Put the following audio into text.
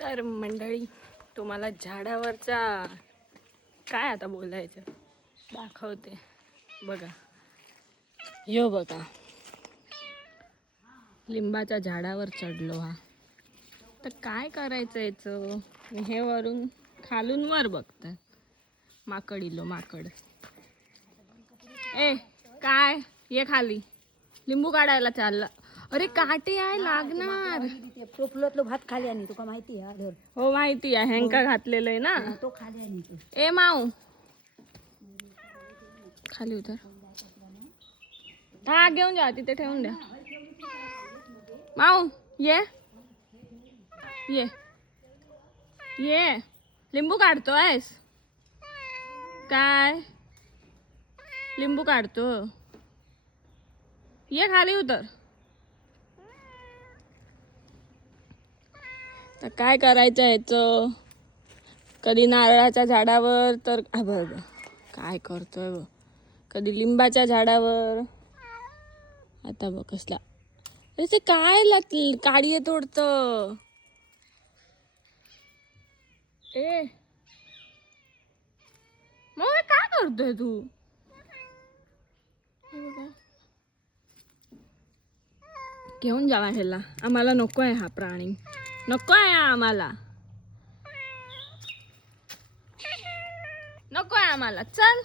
तर मंडळी तुम्हाला झाडावरचा काय आता बोलायचं दाखवते बघा. यो बघा लिंबाच्या झाडावर चढलो हा. तर काय करायचं याचं, हे वरून खालून वर बघतात. माकड इलो माकड. ए काय ये खाली लिंबू काढायला चालला. अरे काटे आहे लागणार. टोपलतलो भात खाली आणि तुका माहिती आहे धर. हो माहिती आहे हेंका घातलेलं आहे ना. तो खाली आणि तो ए माऊ खाली उतर. हा घेऊन जा तिथे ठेवून द्या. माऊ ये ये ये लिंबू काढतोयस काय? लिंबू काढतो ये खाली उतर. तर काय करायचं याचं, कधी नारळाच्या झाडावर तर बघ काय करतोय बघ, कधी लिंबाच्या झाडावर. आता बघ कसला ते काय काडी तोडत. ए मग काय करतोय तू? घेऊन जावा ह्याला, आम्हाला नको आहे हा प्राणी, नको आहे आम्हाला, नको आहे आम्हाला. चल